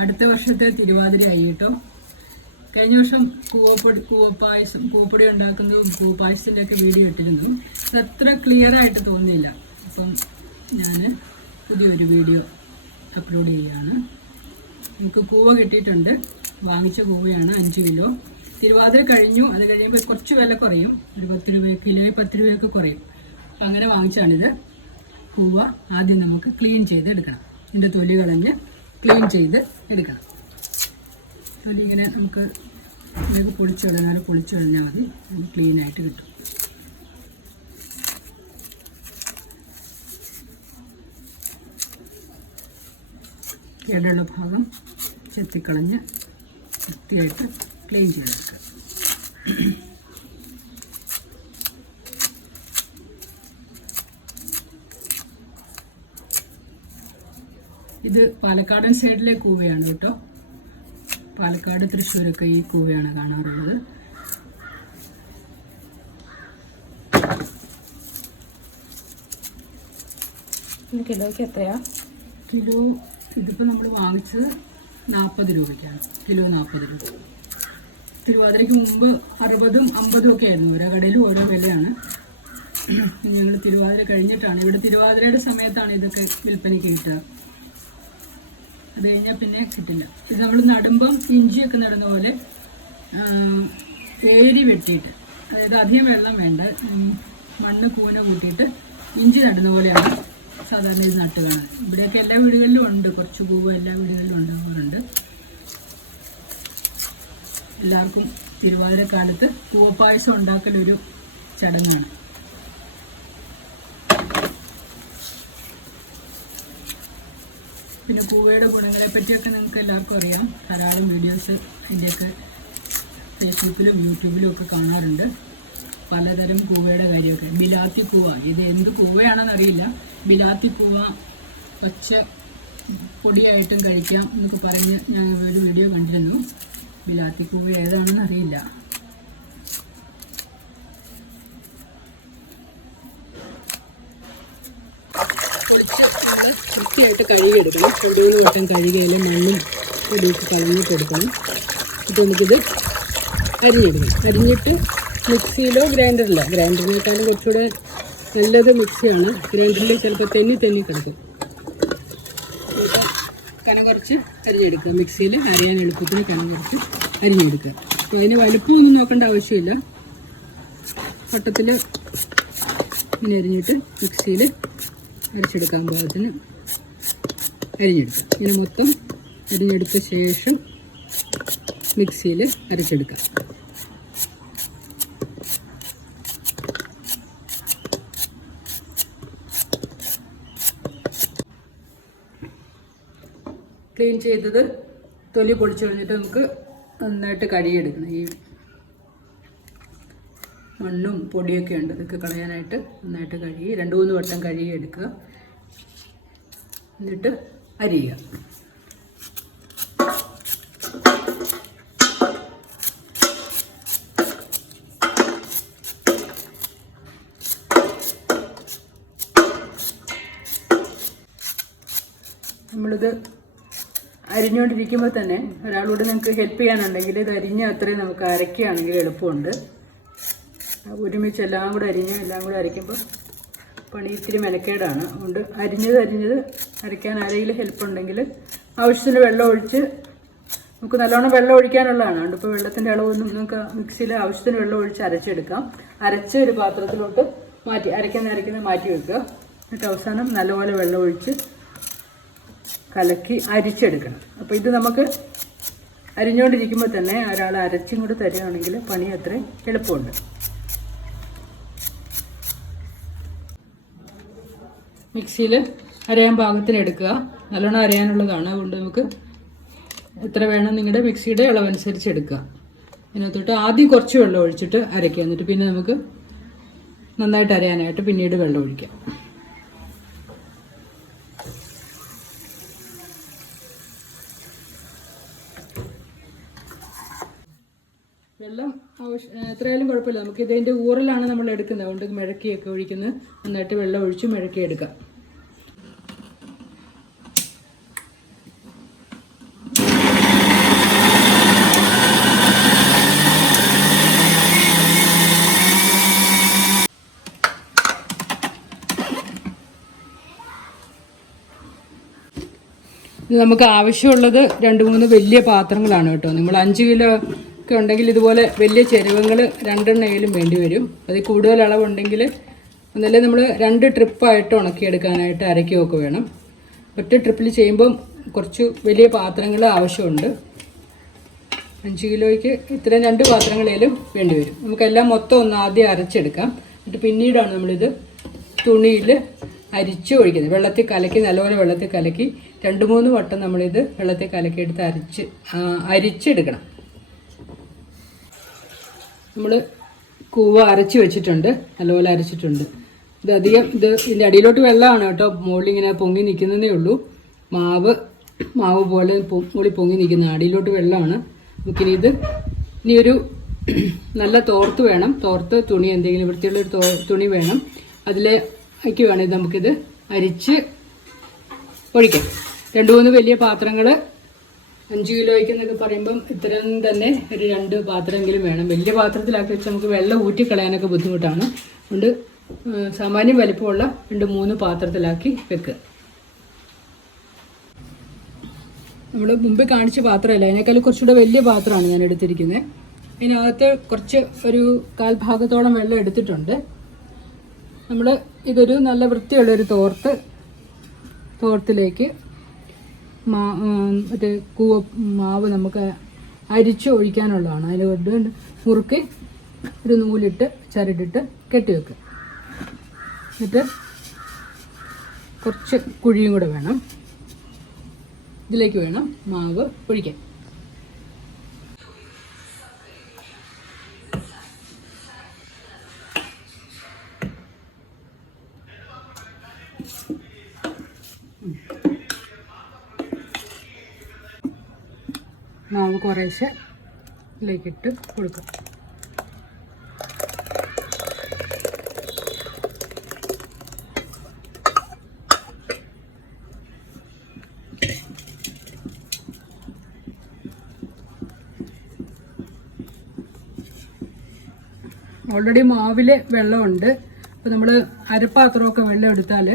അടുത്ത വർഷത്തെ തിരുവാതിരയായി കേട്ടോ. കഴിഞ്ഞ വർഷം പൂവപ്പൊടി ഉണ്ടാക്കുന്നതും പൂപ്പായസത്തിൻ്റെ ഒക്കെ വീഡിയോ ഇട്ടിരുന്നു. അത്ര ക്ലിയർ ആയിട്ട് തോന്നിയില്ല. അപ്പം ഞാൻ പുതിയൊരു വീഡിയോ അപ്ലോഡ് ചെയ്യുകയാണ്. നമുക്ക് കൂവ കിട്ടിയിട്ടുണ്ട്. വാങ്ങിച്ച കൂവയാണ് 5 കിലോ. തിരുവാതിര കഴിഞ്ഞു. അത് കഴിയുമ്പോൾ കുറച്ച് വില കുറയും. ഒരു 10 രൂപ, കിലോയിൽ 10 രൂപയൊക്കെ കുറയും. അപ്പം അങ്ങനെ വാങ്ങിച്ചാണിത്. കൂവ ആദ്യം നമുക്ക് ക്ലീൻ ചെയ്ത് എടുക്കണം. ഇതിൻ്റെ തൊലി കളഞ്ഞ് ക്ലീൻ ചെയ്ത് എടുക്കണം. തൊലി ഇങ്ങനെ നമുക്ക് വേഗം പൊളിച്ചെടുഞ്ഞാൽ മതി. ക്ലീനായിട്ട് കിട്ടും. കേടുള്ള ഭാഗം ചെത്തിക്കളഞ്ഞ് വൃത്തിയായിട്ട് ക്ലീൻ ചെയ്തെടുക്കുക. ഇത് പാലക്കാടൻ സൈഡിലെ കൂവയാണ് കേട്ടോ. പാലക്കാട്, തൃശ്ശൂരൊക്കെ ഈ കൂവയാണ് കാണാറുള്ളത്. കിലോയ്ക്ക് എത്രയാ? കിലോ ഇതിപ്പോൾ നമ്മൾ വാങ്ങിച്ചത് 40 രൂപയ്ക്കാണ്. കിലോ 40 രൂപ. തിരുവാതിരയ്ക്ക് മുമ്പ് 60ഉം 50ഉം ഒക്കെ ആയിരുന്നു. ഓരോ കടയിലും ഓരോ വിലയാണ്. ഞങ്ങൾ തിരുവാതിര കഴിഞ്ഞിട്ടാണ്, ഇവിടെ തിരുവാതിരയുടെ സമയത്താണ് ഇതൊക്കെ വിൽപ്പനയ്ക്ക് കിട്ടുക. അത് കഴിഞ്ഞാൽ പിന്നെ കിട്ടില്ല. ഇത് നമ്മൾ നടുമ്പം ഇഞ്ചിയൊക്കെ നടുന്ന പോലെ ഏരി വെട്ടിയിട്ട്, അതായത് അധികം വെള്ളം വേണ്ട, മണ്ണ് കൂന കൂട്ടിയിട്ട് ഇഞ്ചി നടുന്ന പോലെയാണ് സാധാരണ ഇത് നട്ട് കാണാൻ. ഇവിടെയൊക്കെ എല്ലാ വീടുകളിലും ഉണ്ട്. കുറച്ച് പൂവ് എല്ലാ വീടുകളിലും ഉണ്ടാകാറുണ്ട്. എല്ലാവർക്കും തിരുവാതിര കാലത്ത് പൂവപ്പായസം ഉണ്ടാക്കലൊരു ചടങ്ങാണ്. പിന്നെ പൂവയുടെ ഗുണങ്ങളെ പറ്റിയൊക്കെ നിങ്ങൾക്ക് എല്ലാവർക്കും അറിയാം. ധാരാളം വീഡിയോസ് ഇതിൻ്റെയൊക്കെ ഫേസ്ബുക്കിലും യൂട്യൂബിലും ഒക്കെ കാണാറുണ്ട്. പലതരം കൂവയുടെ കാര്യമൊക്കെ. ബിലാത്തി കൂവ, ഇത് എന്ത് കൂവയാണെന്ന് അറിയില്ല. ബിലാത്തി കൂവ പച്ച പൊടിയായിട്ടും കഴിക്കാം എന്നൊക്കെ പറഞ്ഞ് ഞാൻ ഒരു വീഡിയോ കണ്ടിരുന്നു. ബിലാത്തി കൂവ ഏതാണെന്ന് അറിയില്ല. വൃത്തിയായിട്ട് കഴുകിയെടുക്കണം. 2-3 വട്ടം കഴുകിയാലും മണ്ണും പൊടിയൊക്കെ കളഞ്ഞിട്ടെടുക്കണം. എന്നിട്ട് നമുക്കിത് അരിഞ്ഞെടുക്കണം. അരിഞ്ഞിട്ട് മിക്സിയിലോ ഗ്രൈൻഡറിനേക്കാളും കുറച്ചുകൂടെ നല്ലത് മിക്സിയാണ്. ഗ്രൈൻഡറിൽ ചിലപ്പോൾ തെന്നി കിടക്കും. കനം കുറച്ച് അരിഞ്ഞെടുക്കുക. മിക്സിയിൽ അരിയാൻ എളുപ്പത്തിന് കനം കുറച്ച് അരിഞ്ഞെടുക്കുക. അപ്പോൾ അതിന് വലുപ്പമൊന്നും നോക്കേണ്ട ആവശ്യമില്ല. വട്ടത്തിൽ ഇങ്ങനെ അരിഞ്ഞിട്ട് മിക്സിയിൽ അരച്ചെടുക്കാൻ പാകത്തിന് അരിഞ്ഞെടുക്കുക. ഇങ്ങനെ മൊത്തം അരിഞ്ഞെടുത്ത ശേഷം മിക്സിയിൽ അരച്ചെടുക്കുക. ക്ലീൻ ചെയ്തത് തൊലി പൊളിച്ച് കഴിഞ്ഞിട്ട് നമുക്ക് നന്നായിട്ട് കഴുകിയെടുക്കണം. ഈ മണ്ണും പൊടിയൊക്കെ ഉണ്ട്, ഇതൊക്കെ കളയാനായിട്ട് നന്നായിട്ട് കഴുകി 2-3 വട്ടം കഴുകിയെടുക്കുക. എന്നിട്ട് അരിയുക. നമ്മളിത് അരിഞ്ഞുകൊണ്ടിരിക്കുമ്പോൾ തന്നെ ഒരാളോട് നിങ്ങൾക്ക് ഹെൽപ്പ് ചെയ്യാനുണ്ടെങ്കിൽ ഇത് അരിഞ്ഞ് അത്രയും നമുക്ക് അരയ്ക്കുകയാണെങ്കിൽ എളുപ്പമുണ്ട്. ഒരുമിച്ച് എല്ലാം കൂടെ അരയ്ക്കുമ്പോൾ പണി ഇത്തിരി മെനക്കേടാണ്. അതുകൊണ്ട് അരിഞ്ഞത് അരയ്ക്കാൻ ആരെങ്കിലും ഹെൽപ്പ് ഉണ്ടെങ്കിൽ ആവശ്യത്തിന് വെള്ളം ഒഴിച്ച്, നമുക്ക് നല്ലോണം വെള്ളം ഒഴിക്കാനുള്ളതാണ്. അതുകൊണ്ട് ഇപ്പോൾ വെള്ളത്തിൻ്റെ അളവൊന്നും നമുക്ക് മിക്സിയിൽ ആവശ്യത്തിന് വെള്ളം ഒഴിച്ച് അരച്ചെടുക്കാം. അരച്ച് ഒരു പാത്രത്തിലോട്ട് അരയ്ക്കുന്ന മാറ്റി വെക്കുക. എന്നിട്ട് അവസാനം നല്ലപോലെ വെള്ളം ഒഴിച്ച് കലക്കി അരിച്ചെടുക്കണം. അപ്പോൾ ഇത് നമുക്ക് അരിഞ്ഞുകൊണ്ടിരിക്കുമ്പോൾ തന്നെ ഒരാൾ അരച്ചും കൂടെ തരികയാണെങ്കിൽ പണി അത്രയും എളുപ്പമുണ്ട്. മിക്സിയിൽ അരയാൻ പാകത്തിന് എടുക്കുക. നല്ലോണം അരയാനുള്ളതാണ്. അതുകൊണ്ട് നമുക്ക് എത്ര വേണം നിങ്ങളുടെ മിക്സിയുടെ അളവനുസരിച്ച് എടുക്കുക. അതിനകത്തോട്ട് ആദ്യം കുറച്ച് വെള്ളം ഒഴിച്ചിട്ട് അരയ്ക്കുക. എന്നിട്ട് പിന്നെ നമുക്ക് നന്നായിട്ട് അരയാനായിട്ട് പിന്നീട് വെള്ളം ഒഴിക്കാം. വെള്ളം എത്രയായാലും കുഴപ്പമില്ല. നമുക്ക് ഇതിൻ്റെ ഊറലാണ് നമ്മൾ എടുക്കുന്നത്. അതുകൊണ്ട് മിഴക്കിയൊക്കെ ഒഴിക്കുന്നത്. നന്നായിട്ട് വെള്ളം ഒഴിച്ച് മിഴക്കിയെടുക്കാം. ഇത് നമുക്ക് ആവശ്യമുള്ളത് 2-3 വലിയ പാത്രങ്ങളാണ് കേട്ടോ. നിങ്ങൾ 5 കിലോ ഒക്കെ ഉണ്ടെങ്കിൽ ഇതുപോലെ വലിയ ചെരുവങ്ങൾ 2 എണ്ണയിലും വേണ്ടി വരും. അതിൽ കൂടുതൽ അളവുണ്ടെങ്കിൽ ഒന്നല്ലേ നമ്മൾ 2 ട്രിപ്പായിട്ട് ഉണക്കിയെടുക്കാനായിട്ട് അരയ്ക്കുകയൊക്കെ വേണം. ഒറ്റ ട്രിപ്പിൽ ചെയ്യുമ്പം കുറച്ച് വലിയ പാത്രങ്ങൾ ആവശ്യമുണ്ട്. 5 കിലോയ്ക്ക് ഇത്രയും 2 പാത്രങ്ങളേലും വേണ്ടി വരും. നമുക്കെല്ലാം മൊത്തം ഒന്ന് ആദ്യം അരച്ചെടുക്കാം. എന്നിട്ട് പിന്നീടാണ് നമ്മളിത് തുണിയിൽ അരിച്ച് ഒഴിക്കുന്നത്. വെള്ളത്തിൽ കലക്കി, നല്ലപോലെ വെള്ളത്തിൽ കലക്കി 2-3 വട്ടം നമ്മളിത് വെള്ളത്തിൽ കലക്കിയെടുത്ത് അരിച്ചെടുക്കണം. നമ്മൾ കൂവ അരച്ച് വെച്ചിട്ടുണ്ട്, നല്ലപോലെ അരച്ചിട്ടുണ്ട്. ഇതിൻ്റെ അടിയിലോട്ട് വെള്ളമാണ് കേട്ടോ, മുകളിലിങ്ങനെ പൊങ്ങി നിൽക്കുന്നതേ ഉള്ളൂ. മാവ് പോലെ മുകളിൽ പൊങ്ങി നിൽക്കുന്ന അടിയിലോട്ട് വെള്ളമാണ്. നമുക്കിനി ഇനിയൊരു നല്ല തോർത്ത് വേണം. തോർത്ത് തുണി, എന്തെങ്കിലും വൃത്തിയുള്ളൊരു തുണി വേണം. അതിലേക്ക് വേണം ഇത് നമുക്കിത് അരിച്ച് ഒഴിക്കാം. 2-3 വലിയ പാത്രങ്ങൾ 5 കിലോയ്ക്ക് എന്നൊക്കെ പറയുമ്പം ഇത്തരം തന്നെ ഒരു 2 പാത്രമെങ്കിലും വേണം. വലിയ പാത്രത്തിലാക്കി വെച്ചാൽ നമുക്ക് വെള്ളം ഊറ്റിക്കളയാനൊക്കെ ബുദ്ധിമുട്ടാണ്. അതുകൊണ്ട് സാമാന്യം വലിപ്പമുള്ള 2-3 പാത്രത്തിലാക്കി വെക്കുക. നമ്മൾ മുമ്പ് കാണിച്ച പാത്രമല്ല, അതിനേക്കാൾ കുറച്ചുകൂടെ വലിയ പാത്രമാണ് ഞാൻ എടുത്തിരിക്കുന്നത്. ഇതിനകത്ത് കുറച്ച് ഒരു 1/4 ഭാഗത്തോളം വെള്ളം എടുത്തിട്ടുണ്ട്. നമ്മൾ ഇതൊരു നല്ല വൃത്തിയുള്ളൊരു തോർത്തിലേക്ക് മറ്റേ മാവ് നമുക്ക് അരിച്ച് ഒഴിക്കാനുള്ളതാണ്. അതിൽ മുറുക്കി ഒരു നൂലിട്ട് ചരടിട്ട് കെട്ടിവെക്കുക. എന്നിട്ട് കുറച്ച് കുഴിയും കൂടെ വേണം. ഇതിലേക്ക് വേണം മാവ് ഒഴിക്കാൻ. മാവ് കുറേശ്ശെ ഇതിലേക്കിട്ട് കൊടുക്കുക. ഓൾറെഡി മാവിൽ വെള്ളമുണ്ട്. അപ്പോൾ നമ്മൾ അരപ്പാത്രമൊക്കെ വെള്ളം എടുത്താൽ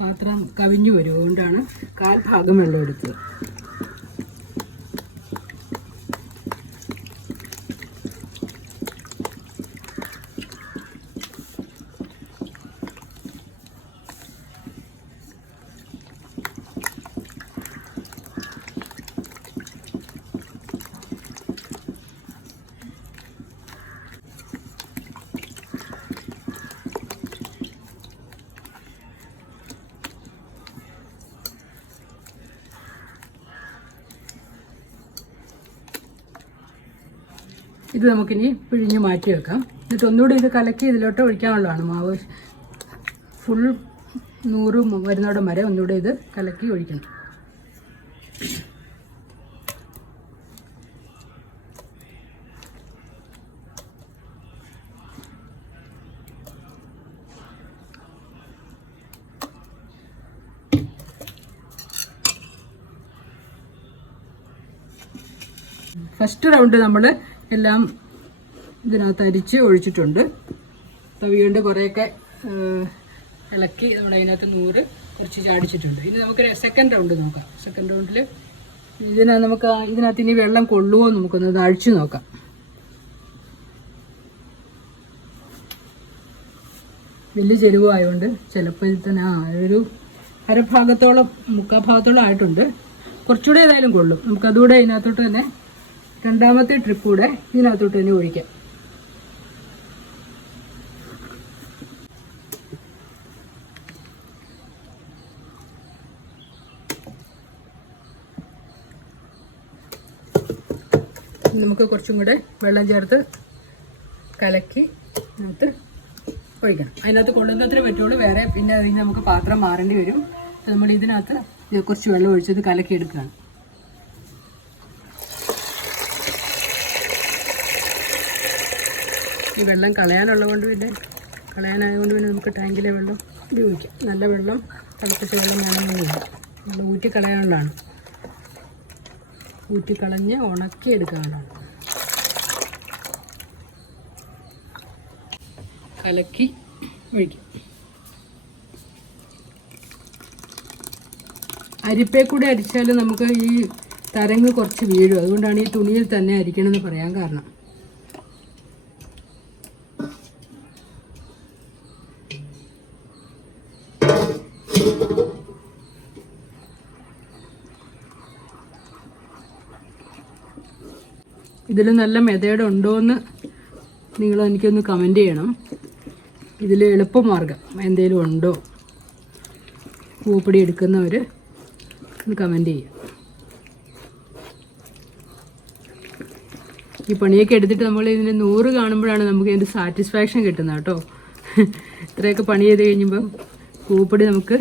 പാത്രം കവിഞ്ഞു വരും. അതുകൊണ്ടാണ് 1/4 ഭാഗം വെള്ളം എടുത്തത്. ഇത് നമുക്കിനി പിഴിഞ്ഞ് മാറ്റി വെക്കാം. എന്നിട്ട് ഒന്നുകൂടി ഇത് കലക്കി ഇതിലോട്ട് ഒഴിക്കാനുള്ളതാണ്. മാവ് ഫുൾ 100 വരുന്നോടം വരെ ഒന്നുകൂടി ഇത് കലക്കി ഒഴിക്കണം. ഫസ്റ്റ് റൗണ്ട് നമ്മൾ എല്ലാം ഇതിനകത്ത് അരിച്ച് ഒഴിച്ചിട്ടുണ്ട്. തവിയുണ്ട് കുറേയൊക്കെ ഇളക്കി നമ്മൾ അതിനകത്ത് 100 കുറച്ച് ചാടിച്ചിട്ടുണ്ട്. ഇനി നമുക്ക് സെക്കൻഡ് റൗണ്ട് നോക്കാം. സെക്കൻഡ് റൗണ്ടിൽ ഇതിനകത്ത് ഇനി വെള്ളം കൊള്ളുമോ നമുക്കൊന്ന് അഴിച്ചു നോക്കാം. വലിയ ചെരുവായതുകൊണ്ട് ചിലപ്പോൾ ഇതിൽ തന്നെ ഒരു 1/2 ഭാഗത്തോളം 3/4 ഭാഗത്തോളം ആയിട്ടുണ്ട്. കുറച്ചുകൂടെ ഏതായാലും കൊള്ളും. നമുക്കതുകൂടെ ഇതിനകത്തോട്ട് തന്നെ രണ്ടാമത്തെ ട്രിപ്പ് കൂടെ ഇതിനകത്തോട്ട് തന്നെ ഒഴിക്കാം. നമുക്ക് കുറച്ചും കൂടെ വെള്ളം ചേർത്ത് കലക്കി അതിനകത്ത് ഒഴിക്കണം. അതിനകത്ത് കൊള്ളുന്നത്രേ പറ്റുള്ളൂ. വേറെ പിന്നെ അതിന് നമുക്ക് പാത്രം മാറേണ്ടി വരും. നമ്മൾ ഇതിനകത്ത് കുറച്ച് വെള്ളം ഒഴിച്ചത് കലക്കി എടുക്കുകയാണ്. ഈ വെള്ളം കളയാനുള്ളത് കൊണ്ട് കളയാനായതുകൊണ്ട് പിന്നെ നമുക്ക് ടാങ്കിലെ വെള്ളം ഉപയോഗിക്കാം. നല്ല വെള്ളം, തിളപ്പിച്ച വെള്ളം വേണമെന്നില്ല. നമ്മൾ ഊറ്റിക്കളയാനുള്ളതാണ്. ഊറ്റിക്കളഞ്ഞ് ഉണക്കിയെടുക്കാനുള്ളതാണ്. കലക്കി ഒഴിക്കും. അരിപ്പേ കൂടെ അരിച്ചാൽ നമുക്ക് ഈ തരങ്ങ് കുറച്ച് വീഴും. അതുകൊണ്ടാണ് ഈ തുണിയിൽ തന്നെ അരിക്കണമെന്ന് പറയാൻ കാരണം. ഇതിൽ നല്ല മെതേഡ് ഉണ്ടോയെന്ന് നിങ്ങൾ എനിക്കൊന്ന് കമൻറ്റ് ചെയ്യണം. ഇതിൽ എളുപ്പമാർഗം എന്തെങ്കിലും ഉണ്ടോ, പൂപ്പൊടി എടുക്കുന്നവർ ഒന്ന് കമൻറ്റ് ചെയ്യുക. ഈ പണിയൊക്കെ എടുത്തിട്ട് നമ്മൾ ഇതിന് 100 കാണുമ്പോഴാണ് നമുക്ക് ഇതിൻ്റെ സാറ്റിസ്ഫാക്ഷൻ കിട്ടുന്നത് കേട്ടോ. ഇത്രയൊക്കെ പണി ചെയ്ത് കഴിയുമ്പം പൂപ്പൊടി നമുക്ക്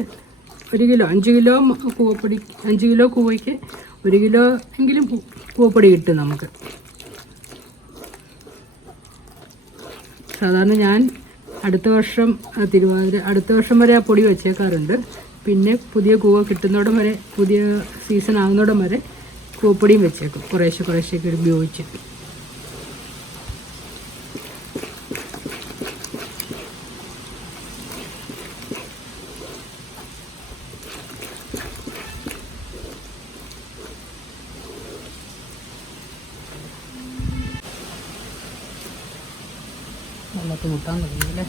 1 കിലോ 5 കിലോ കൂവപ്പൊടി 5 കിലോ കൂവയ്ക്ക് 1 കിലോ എങ്കിലും പൂപ്പൊടി കിട്ടും നമുക്ക്. സാധാരണ ഞാൻ അടുത്ത വർഷം വരെ ആ പൊടി വെച്ചേക്കാറുണ്ട്. പിന്നെ പുതിയ കൂവ കിട്ടുന്നോടം വരെ, പുതിയ സീസൺ ആകുന്നോടം വരെ കൂവപ്പൊടിയും വെച്ചേക്കും, കുറേശ്ശെയൊക്കെ ഉപയോഗിച്ച്. വെള്ളത്തിൽ മുട്ടാൻ തുടങ്ങിയല്ലേ.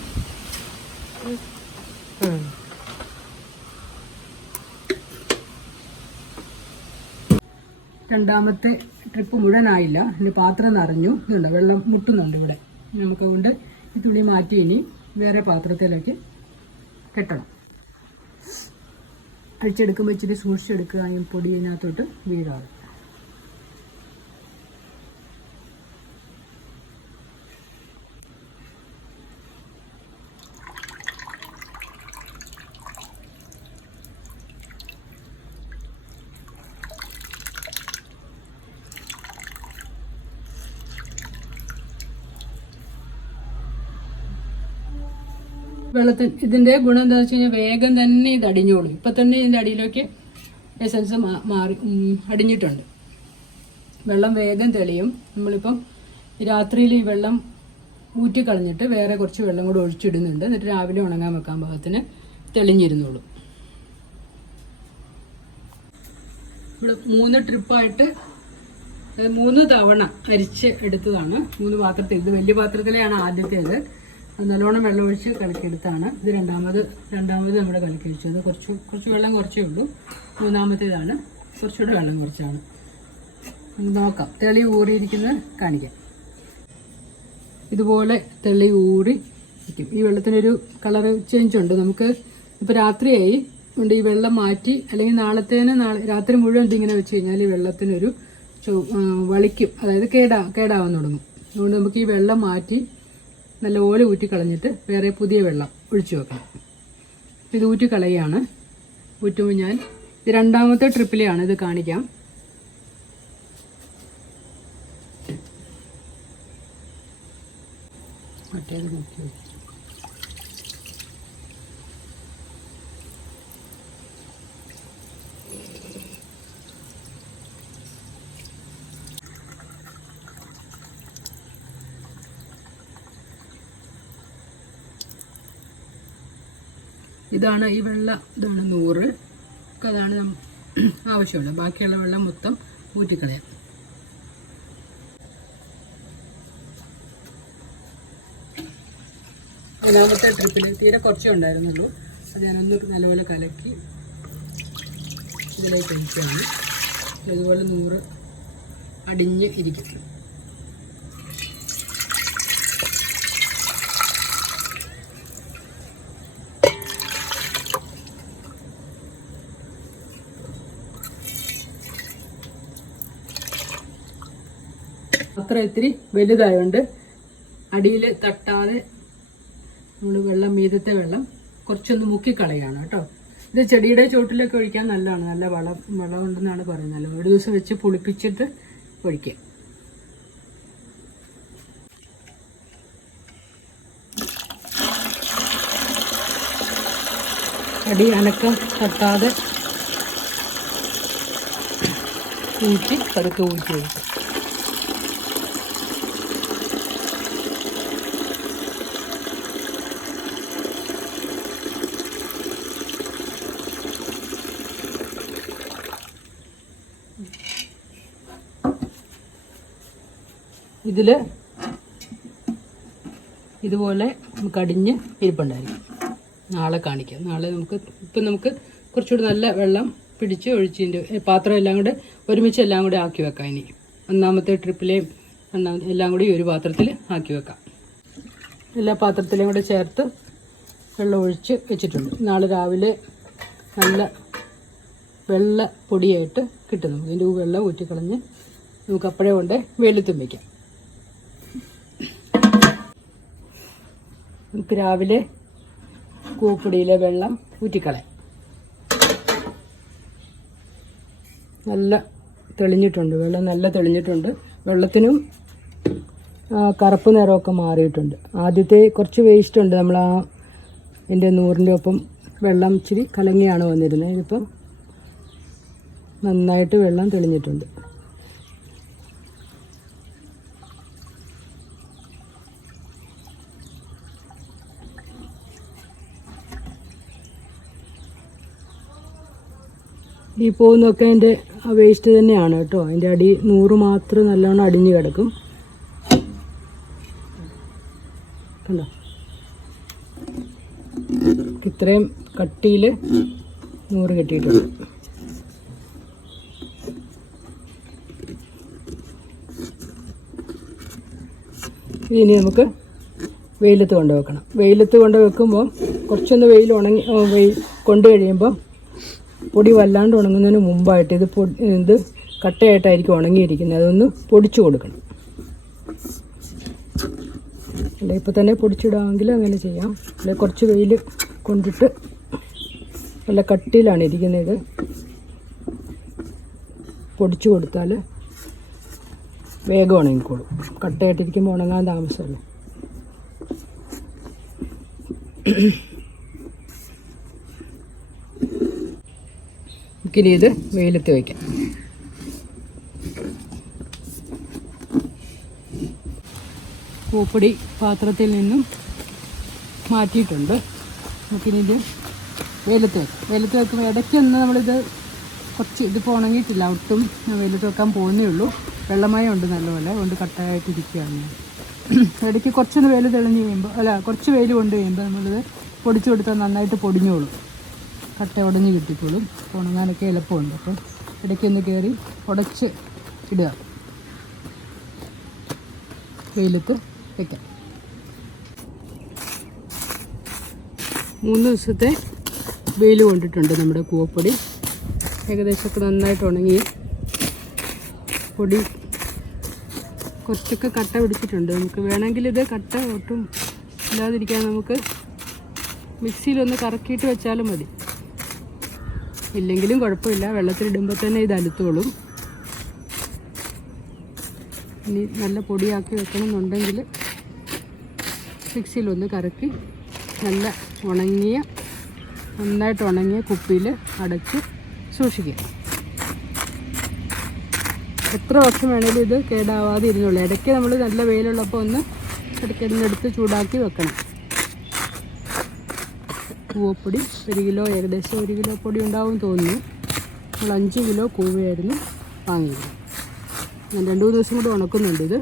രണ്ടാമത്തെ ട്രിപ്പ് മുഴുവനായില്ല. ഇനി പാത്രം നിറഞ്ഞു. ഇതുണ്ട്, വെള്ളം മുട്ടുന്നുണ്ട് ഇവിടെ. നമുക്കതുകൊണ്ട് ഈ തുണി മാറ്റി ഇനി വേറെ പാത്രത്തിലേക്ക് കെട്ടണം. അഴിച്ചെടുക്കുമ്പോൾ ഇച്ചിരി സൂക്ഷിച്ചെടുക്കുക, ഈ പൊടിയിനകത്തോട്ട് വീഴാതെ. ഇതിൻ്റെ ഗുണം എന്താണെന്ന് വെച്ച് കഴിഞ്ഞാൽ വേഗം തന്നെ ഇത് അടിഞ്ഞോളും. ഇപ്പം തന്നെ ഇതിൻ്റെ അടിയിലേക്ക് എസൻസ് അടിഞ്ഞിട്ടുണ്ട്. വെള്ളം വേഗം തെളിയും. നമ്മളിപ്പം രാത്രിയിൽ ഈ വെള്ളം ഊറ്റിക്കളഞ്ഞിട്ട് വേറെ കുറച്ച് വെള്ളം കൂടെ ഒഴിച്ചിടുന്നുണ്ട്. എന്നിട്ട് രാവിലെ ഉണങ്ങാൻ വെക്കാൻ പാകത്തിന് തെളിഞ്ഞിരുന്നുള്ളൂ. ഇവിടെ 3 ട്രിപ്പായിട്ട് 3 തവണ അരിച്ച് എടുത്തതാണ്. 3 പാത്രത്തിൽ. ഇത് വലിയ പാത്രത്തിലെയാണ് ആദ്യത്തേത്. നല്ലോണം വെള്ളം ഒഴിച്ച് കലക്കിയെടുത്താണ്. ഇത് രണ്ടാമത് നമ്മുടെ കലക്കി വെച്ചത്. കുറച്ച് വെള്ളം കുറച്ചേ ഉള്ളൂ. 3-ാമത്തേതാണ്, കുറച്ചുകൂടെ വെള്ളം കുറച്ചാണ്. നോക്കാം, തെളി ഊറിയിരിക്കുന്നത് കാണിക്കാം. ഇതുപോലെ തെളി ഊറി ഇരിക്കും. ഈ വെള്ളത്തിനൊരു കളർ ചേഞ്ച് ഉണ്ട്. നമുക്ക് ഇപ്പോൾ രാത്രിയായി കൊണ്ട് ഈ വെള്ളം മാറ്റി, അല്ലെങ്കിൽ രാത്രി മുഴുവൻ ഇതിങ്ങനെ വെച്ച് കഴിഞ്ഞാൽ ഈ വെള്ളത്തിനൊരു വളിക്കും, അതായത് കേടാവാൻ തുടങ്ങും. അതുകൊണ്ട് നമുക്ക് ഈ വെള്ളം മാറ്റി നല്ല ഓല ഊറ്റി കളഞ്ഞിട്ട് വേറെ പുതിയ വെള്ളം ഒഴിച്ചു വെക്കണം. ഇത് ഊറ്റി കളയാണ്. ഊറ്റുമ്പോൾ ഞാൻ ഇത് 2-ാമത്തെ ട്രിപ്പിലെയാണ്. ഇത് കാണിക്കാം. മറ്റേത് നോക്കി. ഇതാണ് ഈ വെള്ളം, ഇതാണ് 100. അതാണ് ആവശ്യമുള്ളത്. ബാക്കിയുള്ള വെള്ളം മൊത്തം ഊറ്റിക്കളയാം. രണ്ടാമത്തെ ട്രിപ്പിൽ തീരെ കുറച്ചേ ഉണ്ടായിരുന്നുള്ളൂ. അത് ഞാനൊന്ന് നല്ലപോലെ കലക്കി ഇതിലേക്ക് ഒഴിക്കുകയാണ്. അതുപോലെ 100 അടിഞ്ഞ് ഇരിക്കും. അത്ര ഇത്തിരി വലുതായതുകൊണ്ട് അടിയിൽ തട്ടാതെ നമ്മൾ വെള്ളം, മീതത്തെ വെള്ളം കുറച്ചൊന്ന് മുക്കിക്കളയാണ് കേട്ടോ. ഇത് ചെടിയുടെ ചോട്ടിലൊക്കെ ഒഴിക്കാൻ നല്ലതാണ്. നല്ല വളമുണ്ടെന്നാണ് പറയുന്നത്. ഒരു ദിവസം വെച്ച് പുളിപ്പിച്ചിട്ട് ഒഴിക്കുക. അടി അനക്കം തട്ടാതെ ഊറ്റി പതുക്കെ ഊറ്റി ഒഴിക്കും. ഇതിൽ ഇതുപോലെ നമുക്ക് അടിഞ്ഞ് ഇരിപ്പുണ്ടായിരിക്കും. നാളെ കാണിക്കാം. നാളെ നമുക്ക് കുറച്ചുകൂടി നല്ല വെള്ളം പിടിച്ച് ഒഴിച്ചിൻ്റെ പാത്രം എല്ലാം കൂടെ ഒരുമിച്ച് എല്ലാം കൂടെ ആക്കി വെക്കാം. ഇനി ഒന്നാമത്തെ ട്രിപ്പിലെയും എല്ലാം കൂടി ഒരു പാത്രത്തിൽ ആക്കി വെക്കാം. എല്ലാ പാത്രത്തിലും കൂടെ ചേർത്ത് വെള്ളം ഒഴിച്ച് വെച്ചിട്ടുണ്ട്. നാളെ രാവിലെ നല്ല വെള്ള പൊടിയായിട്ട് കിട്ടും. നമുക്ക് ഇതിൻ്റെ വെള്ളം ഊറ്റിക്കളഞ്ഞ് നമുക്ക് അപ്പോഴേ കൊണ്ട് വെയിലത്തും വയ്ക്കാം. നമുക്ക് രാവിലെ കൂവപ്പൊടിയിലെ വെള്ളം ഊറ്റിക്കളയാം. നല്ല തെളിഞ്ഞിട്ടുണ്ട്, വെള്ളം നല്ല തെളിഞ്ഞിട്ടുണ്ട്. വെള്ളത്തിനും കറുപ്പ് നിറമൊക്കെ മാറിയിട്ടുണ്ട്. ആദ്യത്തെ കുറച്ച് വേസ്റ്റ് ഉണ്ട്, നമ്മൾ എൻ്റെ നൂറിൻ്റെ ഒപ്പം വെള്ളം ഇച്ചിരി കലങ്ങിയാണ് വന്നിരുന്നത്. ഇതിപ്പം നന്നായിട്ട് വെള്ളം തെളിഞ്ഞിട്ടുണ്ട്. ഈ പോകുന്നൊക്കെ അതിൻ്റെ വേസ്റ്റ് തന്നെയാണ് കേട്ടോ. അതിൻ്റെ അടി നൂറ് മാത്രം നല്ലോണം അടിഞ്ഞ് കിടക്കും. കണ്ടോ, ഇത്രയും കട്ടിയിൽ നൂറ് കെട്ടിയിട്ടുണ്ട്. ഇനി നമുക്ക് വെയിലത്ത് കൊണ്ട് വെക്കണം. വെയിലത്ത് കൊണ്ട് വെക്കുമ്പോൾ കുറച്ചൊന്ന് വെയിൽ കൊണ്ട് കഴിയുമ്പോൾ പൊടി വല്ലാണ്ട് ഉണങ്ങുന്നതിന് മുമ്പായിട്ട് ഇത് കട്ടയായിട്ടായിരിക്കും ഉണങ്ങിയിരിക്കുന്നത്. അതൊന്ന് പൊടിച്ചു കൊടുക്കണം. അല്ല ഇപ്പോൾ തന്നെ പൊടിച്ചിടാമെങ്കിൽ അങ്ങനെ ചെയ്യാം. അല്ലെ കുറച്ച് വെയിൽ കൊണ്ടിട്ട് നല്ല കട്ടിയിലാണ് ഇരിക്കുന്നത്. പൊടിച്ചു കൊടുത്താൽ വേഗം ഉണങ്ങിക്കോളും. കട്ടയായിട്ടിരിക്കുമ്പോൾ ഉണങ്ങാൻ താമസമല്ലേ. നമുക്കിനി ഇത് വെയിലത്ത് വയ്ക്കാം. പൂപ്പൊടി പാത്രത്തിൽ നിന്നും മാറ്റിയിട്ടുണ്ട്. നമുക്കിനി ഇത് വെയിലത്ത് വയ്ക്കാം. വെയിലത്ത് വെക്കുമ്പോൾ ഇടയ്ക്കൊന്ന് നമ്മളിത് ഇതിപ്പോൾ ഉണങ്ങിയിട്ടില്ല, ഒട്ടും വെയിലത്ത് വെക്കാൻ പോകുന്നേ ഉള്ളൂ. വെള്ളമയം ഉണ്ട് നല്ലപോലെ, അതുകൊണ്ട് കട്ടയായിട്ടിരിക്കുകയാണ്. ഇടയ്ക്ക് കുറച്ചൊന്ന് വെയിൽ തെളിഞ്ഞ് കഴിയുമ്പോൾ കുറച്ച് വെയിൽ കൊണ്ട് കഴിയുമ്പോൾ നമ്മളിത് പൊടിച്ചു കൊടുത്താൽ നന്നായിട്ട് പൊടിഞ്ഞോളും, കട്ട ഉടഞ്ഞ് കിട്ടിക്കോളും. ഉണങ്ങാനൊക്കെ എളുപ്പമുണ്ട്. അപ്പം ഇടയ്ക്കൊന്ന് കയറി ഉടച്ച് ഇടുക, വെയിലത്ത് വയ്ക്കാം. 3 ദിവസത്തെ വെയിൽ കൊണ്ടിട്ടുണ്ട് നമ്മുടെ കൂവപ്പൊടി. ഏകദേശമൊക്കെ നന്നായിട്ട് ഉണങ്ങി. പൊടി കുറച്ചൊക്കെ കട്ട പിടിച്ചിട്ടുണ്ട്. നമുക്ക് വേണമെങ്കിൽ ഇത് കട്ട ഒട്ടും ഇല്ലാതിരിക്കാൻ നമുക്ക് മിക്സിയിലൊന്ന് കറക്കിയിട്ട് വെച്ചാലും മതി. ഇല്ലെങ്കിലും കുഴപ്പമില്ല, വെള്ളത്തിലിടുമ്പോൾ തന്നെ ഇത് അലുത്തോളും. ഇനി നല്ല പൊടിയാക്കി വെക്കണമെന്നുണ്ടെങ്കിൽ മിക്സിയിലൊന്ന് കറക്കി നല്ല നന്നായിട്ട് ഉണങ്ങിയ കുപ്പിയിൽ അടച്ച് സൂക്ഷിക്കുക. എത്ര വർഷം വേണേലും ഇത് കേടാവാതെ ഇരുന്നുള്ളൂ. ഇടയ്ക്ക് നമ്മൾ നല്ല വെയിലുള്ളപ്പോൾ ഒന്ന് ഇടയ്ക്കിടന്നെടുത്ത് ചൂടാക്കി വെക്കണം. കൂവപ്പൊടി 1 കിലോ, ഏകദേശം 1 കിലോ പൊടി ഉണ്ടാവും തോന്നുന്നു. നമ്മൾ 5 കിലോ കൂവയായിരുന്നു വാങ്ങിയത്. ഞാൻ 2-3 ദിവസം കൂടി ഉണക്കുന്നുണ്ട്. ഇത്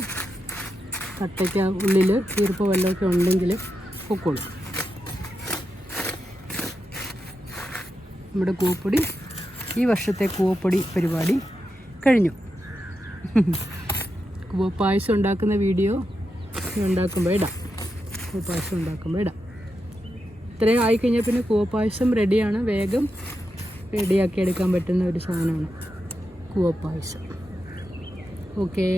കട്ടയ്ക്ക് ഉള്ളിൽ ഈർപ്പ വല്ലതൊക്കെ ഉണ്ടെങ്കിൽ പൊക്കോളും. നമ്മുടെ കൂവപ്പൊടി, ഈ വർഷത്തെ കൂവപ്പൊടി പരിപാടി കഴിഞ്ഞു. കൂവപ്പായസം ഉണ്ടാക്കുന്ന വീഡിയോ ഉണ്ടാക്കുമ്പോൾ ഇടാം. കൂവപ്പായസം ഉണ്ടാക്കുമ്പോൾ ഇടാം. ഇത്രയും ആയിക്കഴിഞ്ഞാൽ പിന്നെ കൂവപ്പായസം റെഡിയാണ്. വേഗം റെഡിയാക്കി എടുക്കാൻ പറ്റുന്ന ഒരു സാധനമാണ് കൂവപ്പായസം. ഓക്കേ.